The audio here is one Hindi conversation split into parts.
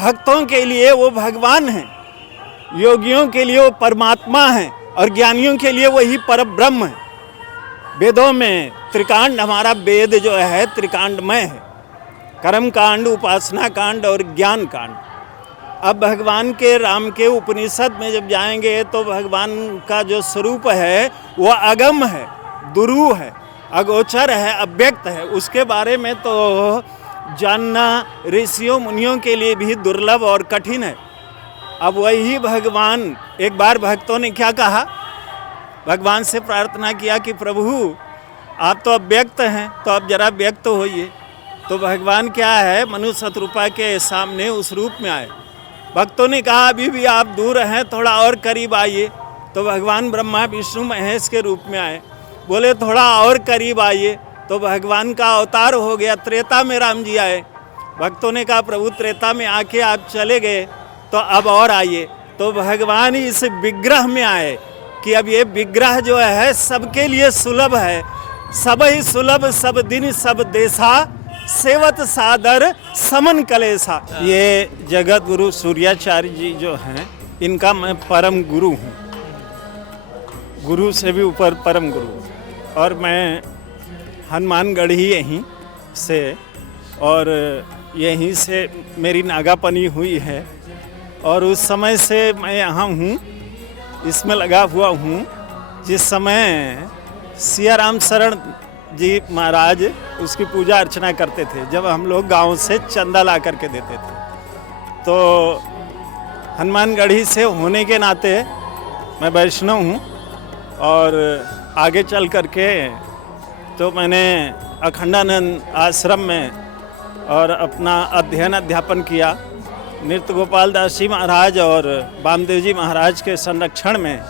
भक्तों के लिए वो भगवान हैं, योगियों के लिए वो परमात्मा हैं और ज्ञानियों के लिए वही परब्रह्म है। वेदों में त्रिकांड, हमारा वेद जो है त्रिकांडमय है, कर्म कांड, उपासना कांड और ज्ञान कांड। अब भगवान के राम के उपनिषद में जब जाएंगे तो भगवान का जो स्वरूप है वो अगम है, दुरूह है, अगोचर है, अव्यक्त है। उसके बारे में तो जानना ऋषियों मुनियों के लिए भी दुर्लभ और कठिन है। अब वही भगवान, एक बार भक्तों ने क्या कहा, भगवान से प्रार्थना किया कि प्रभु आप तो अव्यक्त हैं, तो अब जरा व्यक्त होइए। तो भगवान क्या है, मनु शतरूपा के सामने उस रूप में आए। भक्तों ने कहा अभी भी आप दूर हैं, थोड़ा और करीब आइए। तो भगवान ब्रह्मा विष्णु महेश के रूप में आए, बोले थोड़ा और करीब आइए। तो भगवान का अवतार हो गया, त्रेता में राम जी आए। भक्तों ने कहा प्रभु त्रेता में आके आप चले गए, तो अब और आइए। तो भगवान इस विग्रह में आए कि अब ये विग्रह जो है सबके लिए सुलभ है। सब ही सुलभ, सब दिन सब देशा, सेवत सादर समन कलेसा। ये जगत गुरु सूर्याचार्य जी जो हैं, इनका मैं परम गुरु हूँ, गुरु से भी ऊपर परम गुरु। और मैं हनुमानगढ़ी यहीं से, और यहीं से मेरी नागापनी हुई है और उस समय से मैं यहाँ हूँ, इसमें लगा हुआ हूँ जिस समय सियाराम शरण जी महाराज उसकी पूजा अर्चना करते थे, जब हम लोग गांव से चंदा ला करके देते थे। तो हनुमानगढ़ी से होने के नाते मैं वैष्णव हूँ और आगे चल करके तो मैंने अखंडानंद आश्रम में और अपना अध्ययन अध्यापन किया। नृत्य गोपाल दास जी महाराज और वामदेव जी महाराज के संरक्षण में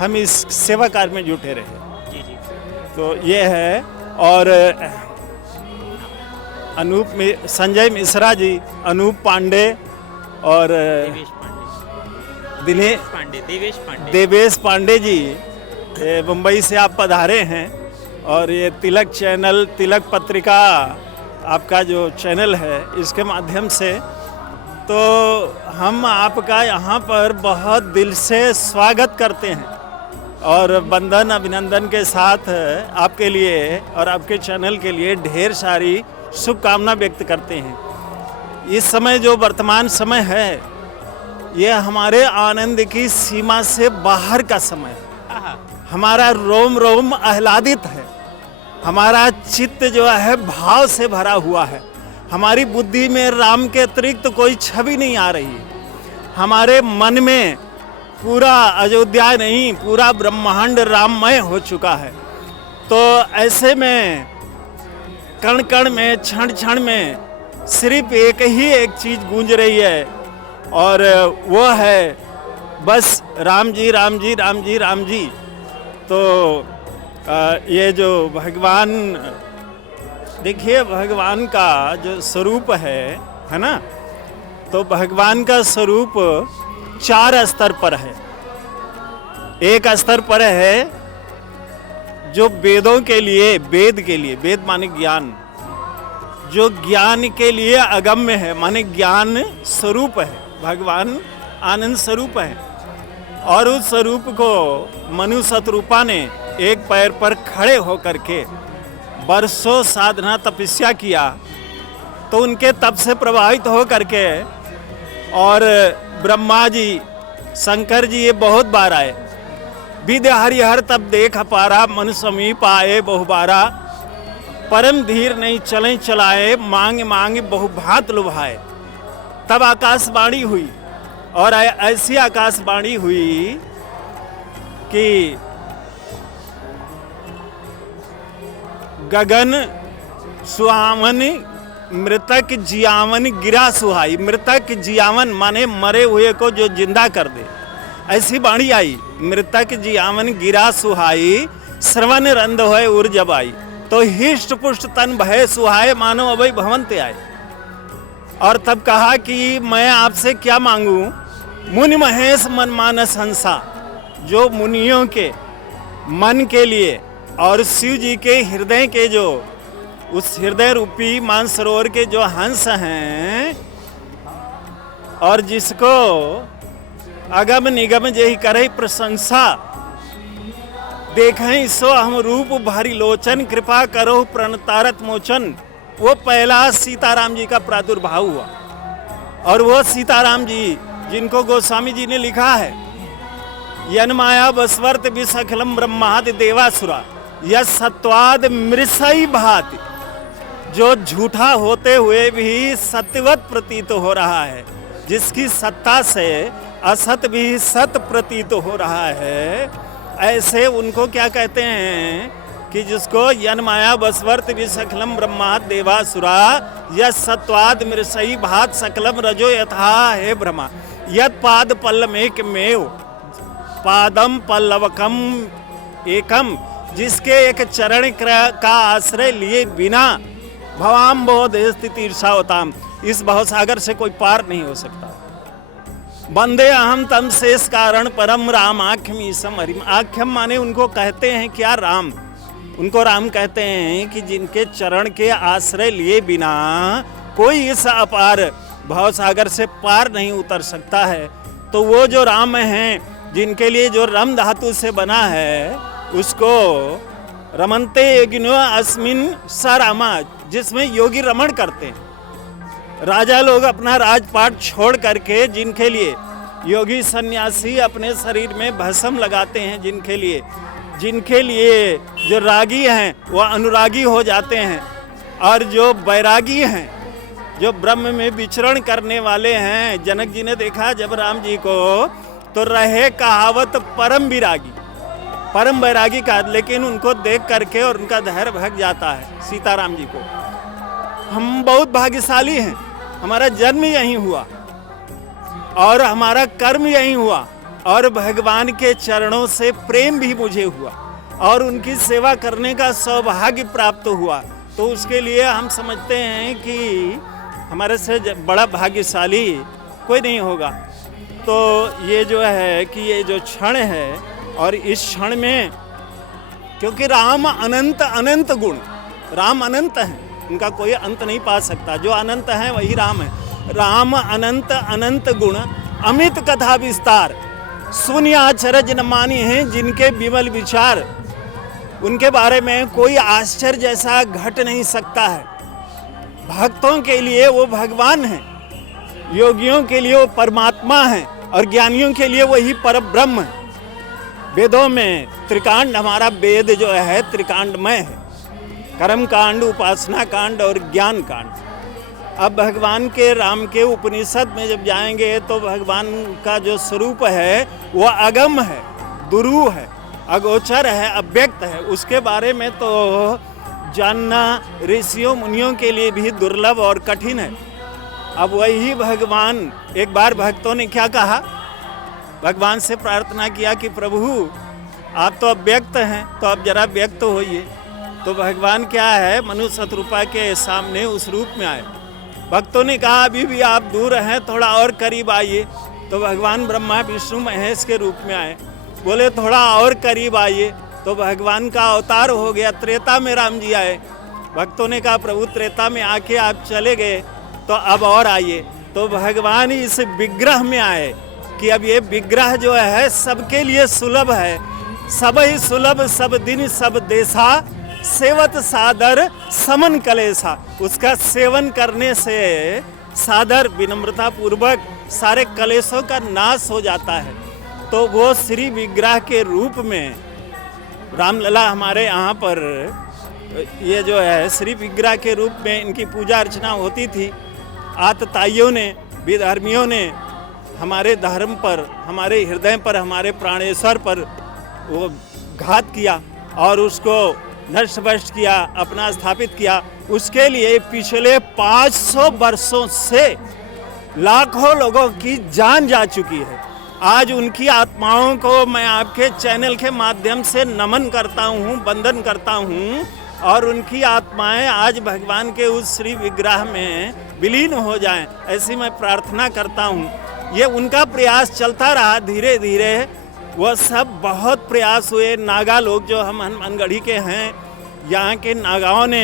हम इस सेवा कार्य में जुटे रहे। तो ये है। और संजय मिश्रा जी, अनूप पांडे और देवेश पांडे जी, मुंबई से आप पधारे हैं। और ये तिलक चैनल, तिलक पत्रिका आपका जो चैनल है, इसके माध्यम से तो हम आपका यहाँ पर बहुत दिल से स्वागत करते हैं और वंदन अभिनंदन के साथ आपके लिए और आपके चैनल के लिए ढेर सारी शुभकामना व्यक्त करते हैं। इस समय जो वर्तमान समय है, ये हमारे आनंद की सीमा से बाहर का समय है। हमारा रोम रोम आह्लादित है, हमारा चित्त जो है भाव से भरा हुआ है। हमारी बुद्धि में राम के अतिरिक्त कोई छवि नहीं आ रही है। हमारे मन में पूरा अयोध्या नहीं, पूरा ब्रह्मांड राममय हो चुका है। तो ऐसे में कण कण में, क्षण क्षण में सिर्फ एक ही एक चीज़ गूंज रही है और वो है बस राम जी राम जी राम जी राम जी। तो ये जो भगवान, देखिए भगवान का जो स्वरूप है ना, तो भगवान का स्वरूप 4 स्तर पर है। एक स्तर पर है जो वेदों के लिए, वेद के लिए, वेद माने ज्ञान, जो ज्ञान के लिए अगम्य है, माने ज्ञान स्वरूप है, भगवान आनंद स्वरूप है। और उस स्वरूप को मनु शतरूपा ने एक पैर पर खड़े होकर के बरसों साधना तपस्या किया, तो उनके तप से प्रभावित हो करके और ब्रह्मा जी, शंकर जी ये बहुत बार आए। विद्या हरिहर तब देख अपारा, मन समीप आए बहुबारा, परम धीर नहीं चलें चलाए, मांग मांग बहुभात लुभाए। तब आकाशवाणी हुई और ऐसी आकाशवाणी हुई कि गगन सुहावन मृतक जियावन गिरा सुहाई। मृतक जियावन माने मरे हुए को जो जिंदा कर दे, ऐसी वाणी आई। मृतक जियावन गिरा सुहाई, श्रवण रंध होए उर जब आई। तो हिष्ट पुष्ट तन भय सुहाए, मानो अभय भवंते आए। और तब कहा कि मैं आपसे क्या मांगू, मुनि महेश मन मानस हंसा। जो मुनियों के मन के लिए और शिव जी के हृदय के जो उस हृदय रूपी मानसरोवर के जो हंस हैं, और जिसको अगम निगम जेहि करे प्रशंसा, देखें सो हम रूप भारी लोचन, कृपा करो प्रणतारत मोचन। वो पहला सीताराम जी का प्रादुर्भाव हुआ। और वो सीताराम जी जिनको गोस्वामी जी ने लिखा है, यन माया बसवर्त विसखलम ब्रह्मादि देवासुरा यह सत्वाद मृषई भाति, जो झूठा होते हुए भी सत्यवत प्रतीत हो रहा है, जिसकी सत्ता से असत भी सत प्रतीत हो रहा है, ऐसे उनको क्या कहते हैं कि जिसको यन माया बसवर्त विसखलम ब्रह्माद देवासुरा यह सत्वाद मृषई भात सकलम रजो यथा हे ब्रह्मा यद पाद पल्लमेक मेव पादम पल्लवकम एकम, जिसके एक चरण का आश्रय लिए बिना भवाम बोध स्थिति ईर्षावताम, इस भवसागर से कोई पार नहीं हो सकता। बंदे अहम तम शेष कारण परम राम आख्यम ईसम हरिम। आख्यम माने उनको कहते हैं क्या? राम। उनको राम कहते हैं कि जिनके चरण के आश्रय लिए बिना कोई इस अपार भवसागर से पार नहीं उतर सकता है। तो वो जो राम हैं, जिनके लिए जो रम धातु से बना है, उसको रमनते यज्ञो अस्मिन स रामा, जिसमें योगी रमण करते हैं। राजा लोग अपना राजपाट छोड़ करके, जिनके लिए योगी सन्यासी अपने शरीर में भस्म लगाते हैं, जिनके लिए जो रागी हैं वो अनुरागी हो जाते हैं, और जो बैरागी हैं, जो ब्रह्म में विचरण करने वाले हैं। जनक जी ने देखा जब राम जी को, तो रहे कहावत परम विरागी, परम बैरागी का, लेकिन उनको देख करके और उनका धैर्य भग जाता है सीताराम जी को। हम बहुत भाग्यशाली हैं, हमारा जन्म यहीं हुआ और हमारा कर्म यहीं हुआ, और भगवान के चरणों से प्रेम भी मुझे हुआ और उनकी सेवा करने का सौभाग्य प्राप्त हुआ। तो उसके लिए हम समझते हैं कि हमारे से बड़ा भाग्यशाली कोई नहीं होगा। तो ये जो है कि ये जो क्षण है, और इस क्षण में क्योंकि राम अनंत अनंत गुण, राम अनंत है, इनका कोई अंत नहीं पा सकता। जो अनंत है वही राम है। राम अनंत अनंत गुण अमित कथा विस्तार, शून्य आश्चर्य न मानी हैं जिनके विमल विचार, उनके बारे में कोई आश्चर्य जैसा घट नहीं सकता है। भक्तों के लिए वो भगवान हैं, योगियों के लिए वो परमात्मा हैं, और ज्ञानियों के लिए वही परब्रह्म है। वेदों में त्रिकांड, हमारा वेद जो है त्रिकांडमय है, कर्म कांड, उपासना कांड और ज्ञान कांड। अब भगवान के राम के उपनिषद में जब जाएंगे तो भगवान का जो स्वरूप है वो अगम है, दुरू है, अगोचर है, अव्यक्त है। उसके बारे में तो जानना ऋषियों मुनियों के लिए भी दुर्लभ और कठिन है। अब वही भगवान, एक बार भक्तों ने क्या कहा, भगवान से प्रार्थना किया कि प्रभु आप तो अव्यक्त हैं, तो अब जरा व्यक्त होइए। तो भगवान क्या है, मनुष्य शत्रुपा के सामने उस रूप में आए। भक्तों ने कहा अभी भी आप दूर हैं, थोड़ा और करीब आइए। तो भगवान ब्रह्मा विष्णु महेश के रूप में आए, बोले थोड़ा और करीब आइए। तो भगवान का अवतार हो गया, त्रेता में राम जी आए। भक्तों ने कहा प्रभु त्रेता में आके आप चले गए, तो अब और आइए। तो भगवान इस विग्रह में आए कि अब ये विग्रह जो है सबके लिए सुलभ है। सब ही सुलभ सब दिन सब देशा, सेवत सादर समन कलेसा। उसका सेवन करने से सादर विनम्रता पूर्वक सारे कलेशों का नाश हो जाता है। तो वो श्री विग्रह के रूप में रामलला हमारे यहाँ पर ये जो है श्री विग्रह के रूप में इनकी पूजा अर्चना होती थी। आतताइयों ने, विधर्मियों ने हमारे धर्म पर, हमारे हृदय पर, हमारे प्राणेश्वर पर वो घात किया और उसको नष्ट भ्रष्ट किया, अपना स्थापित किया। उसके लिए पिछले 500 वर्षों से लाखों लोगों की जान जा चुकी है। आज उनकी आत्माओं को मैं आपके चैनल के माध्यम से नमन करता हूँ, वंदन करता हूँ, और उनकी आत्माएं आज भगवान के उस श्री विग्रह में विलीन हो जाएं, ऐसी मैं प्रार्थना करता हूँ। ये उनका प्रयास चलता रहा, धीरे धीरे वह सब बहुत प्रयास हुए। नागा लोग जो हम हनुमानगढ़ी के हैं, यहाँ के नागाओं ने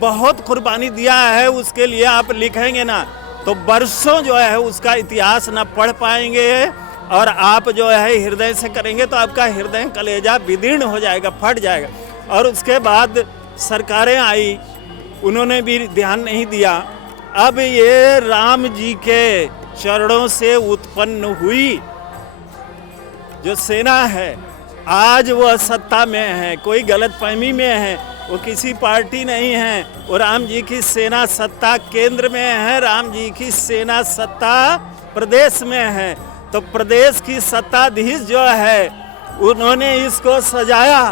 बहुत कुर्बानी दिया है। उसके लिए आप लिखेंगे ना तो बरसों जो है उसका इतिहास ना पढ़ पाएंगे, और आप जो है हृदय से करेंगे तो आपका हृदय कलेजा विदीर्ण हो जाएगा, फट जाएगा। और उसके बाद सरकारें आई, उन्होंने भी ध्यान नहीं दिया। अब ये राम जी के चरणों से उत्पन्न हुई जो सेना है, आज वह सत्ता में है, कोई गलतफहमी में है, वो किसी पार्टी नहीं है, वो राम जी की सेना सत्ता केंद्र में है, राम जी की सेना सत्ता प्रदेश में है। तो प्रदेश की सत्ताधीश जो है उन्होंने इसको सजाया,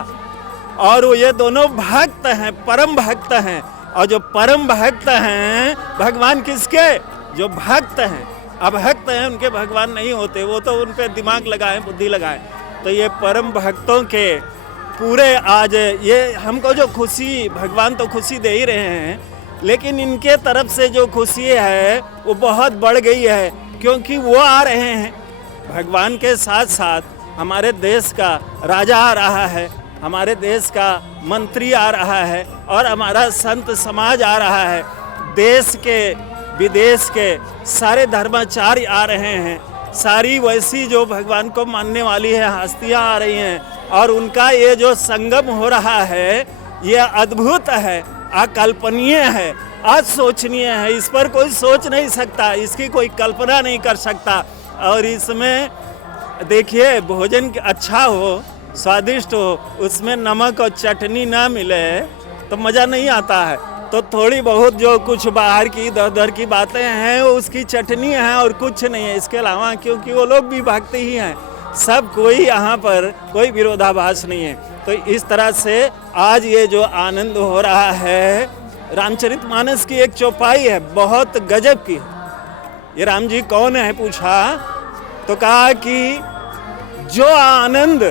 और ये दोनों भक्त हैं, परम भक्त हैं। और जो परम भक्त हैं भगवान किसके? जो भक्त हैं। अभक्त हैं उनके भगवान नहीं होते, वो तो उन पे दिमाग लगाएं, बुद्धि लगाएं। तो ये परम भक्तों के पूरे आज ये हमको जो खुशी, भगवान तो खुशी दे ही रहे हैं, लेकिन इनके तरफ से जो खुशी है वो बहुत बढ़ गई है, क्योंकि वो आ रहे हैं। भगवान के साथ साथ हमारे देश का राजा आ रहा है, हमारे देश का मंत्री आ रहा है, और हमारा संत समाज आ रहा है। देश के विदेश के सारे धर्माचार्य आ रहे हैं, सारी वैसी जो भगवान को मानने वाली है हस्तियाँ आ रही हैं, और उनका ये जो संगम हो रहा है ये अद्भुत है, अकल्पनीय है, असोचनीय है। इस पर कोई सोच नहीं सकता, इसकी कोई कल्पना नहीं कर सकता। और इसमें देखिए, भोजन अच्छा हो, स्वादिष्ट हो, उसमें नमक और चटनी ना मिले तो मज़ा नहीं आता है। तो थोड़ी बहुत जो कुछ बाहर की इधर उधर की बातें हैं उसकी चटनी है और कुछ नहीं है इसके अलावा, क्योंकि वो लोग भी भक्त ही हैं। सब कोई यहाँ पर कोई विरोधाभास नहीं है। तो इस तरह से आज ये जो आनंद हो रहा है, रामचरितमानस की एक चौपाई है, बहुत गजब की। ये राम जी कौन है पूछा तो कहा कि जो आनंद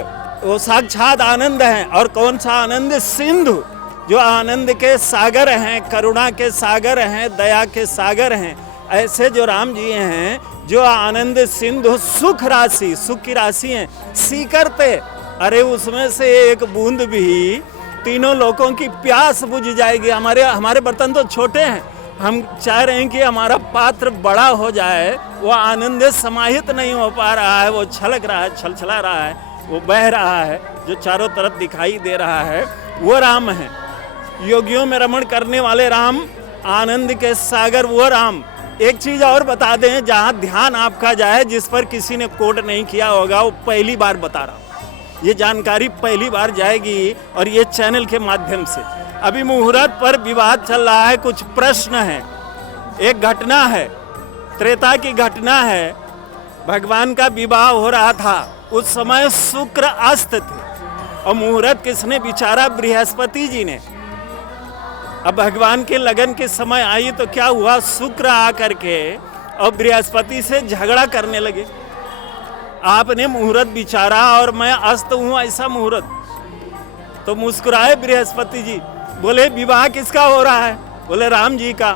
वो साक्षात आनंद है। और कौन सा आनंद? सिंधु, जो आनंद के सागर हैं, करुणा के सागर हैं, दया के सागर हैं। ऐसे जो राम जी हैं जो आनंद सिंधु, सुख राशि, सुख की राशि हैं, सीकरते। अरे उसमें से एक बूंद भी तीनों लोगों की प्यास बुझ जाएगी। हमारे बर्तन तो छोटे हैं, हम चाह रहे हैं कि हमारा पात्र बड़ा हो जाए, वो आनंद समाहित नहीं हो पा रहा है, वो छलक रहा है, छलछला रहा है, वो बह रहा है, जो चारों तरफ दिखाई दे रहा है, वो राम है। योगियों में रमण करने वाले राम, आनंद के सागर वो राम। एक चीज़ और बता दें, जहाँ ध्यान आपका जाए, जिस पर किसी ने कोट नहीं किया होगा, वो पहली बार बता रहा हूँ। ये जानकारी पहली बार जाएगी और ये चैनल के माध्यम से। अभी मुहूर्त पर विवाद चल रहा है, कुछ प्रश्न हैं। एक घटना है, त्रेता की घटना है, भगवान का विवाह हो रहा था, उस समय शुक्र अस्त थे, और मुहूर्त किसने विचारा? बृहस्पति जी ने। अब भगवान के लगन के समय आई तो क्या हुआ? शुक्र आकर के और बृहस्पति से झगड़ा करने लगे। आपने मुहूर्त विचारा और मैं अस्त हूँ, ऐसा मुहूर्त। तो मुस्कुराए बृहस्पति जी, बोले विवाह किसका हो रहा है? बोले राम जी का।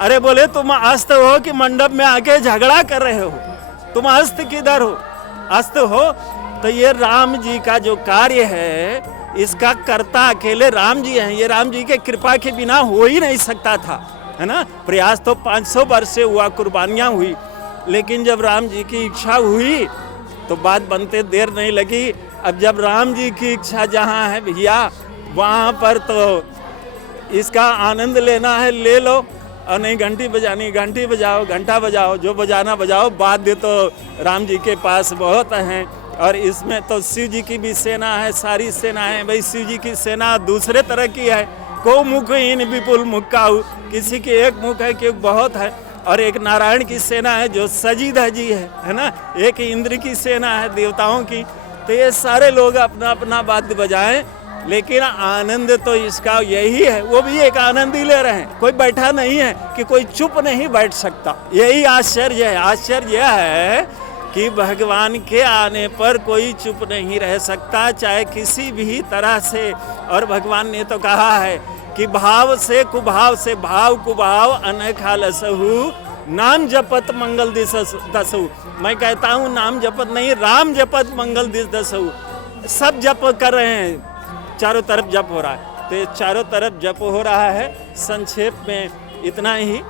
अरे बोले तुम अस्त हो कि मंडप में आके झगड़ा कर रहे हो? तुम अस्त किधर हो? अस्त हो। तो ये राम जी का जो कार्य है, इसका कर्ता अकेले राम जी हैं। ये राम जी के कृपा के बिना हो ही नहीं सकता था, है ना। प्रयास तो 500 वर्ष से हुआ, कुर्बानियाँ हुई, लेकिन जब राम जी की इच्छा हुई तो बात बनते देर नहीं लगी। अब जब राम जी की इच्छा जहाँ है भैया, वहाँ पर तो इसका आनंद लेना है, ले लो, और नहीं घंटी बजानी घंटी बजाओ, घंटा बजाओ, जो बजाना बजाओ। वाद्य तो राम जी के पास बहुत हैं, और इसमें तो शिव जी की भी सेना है, सारी सेना है। भाई शिव जी की सेना दूसरे तरह की है, को मुख इन विपुल मुख काऊ, किसी के एक मुख है कि बहुत है। और एक नारायण की सेना है जो सजी धजी है ना। एक इंद्र की सेना है देवताओं की। तो ये सारे लोग अपना अपना वाद्य बजाएं, लेकिन आनंद तो इसका यही है, वो भी एक आनंद ही ले रहे हैं। कोई बैठा नहीं है कि कोई चुप नहीं बैठ सकता। यही आश्चर्य है। आश्चर्य यह है कि भगवान के आने पर कोई चुप नहीं रह सकता, चाहे किसी भी तरह से। और भगवान ने तो कहा है कि भाव से कुभाव से भाव कुभाव अनखा लसहु, नाम जपत मंगल दिस दसहु। मैं कहता हूँ नाम जपत नहीं, राम जपत मंगल दिस दसहु। सब जप कर रहे हैं, चारों तरफ जप हो रहा है। तो चारों तरफ जप हो रहा है। संक्षेप में इतना ही।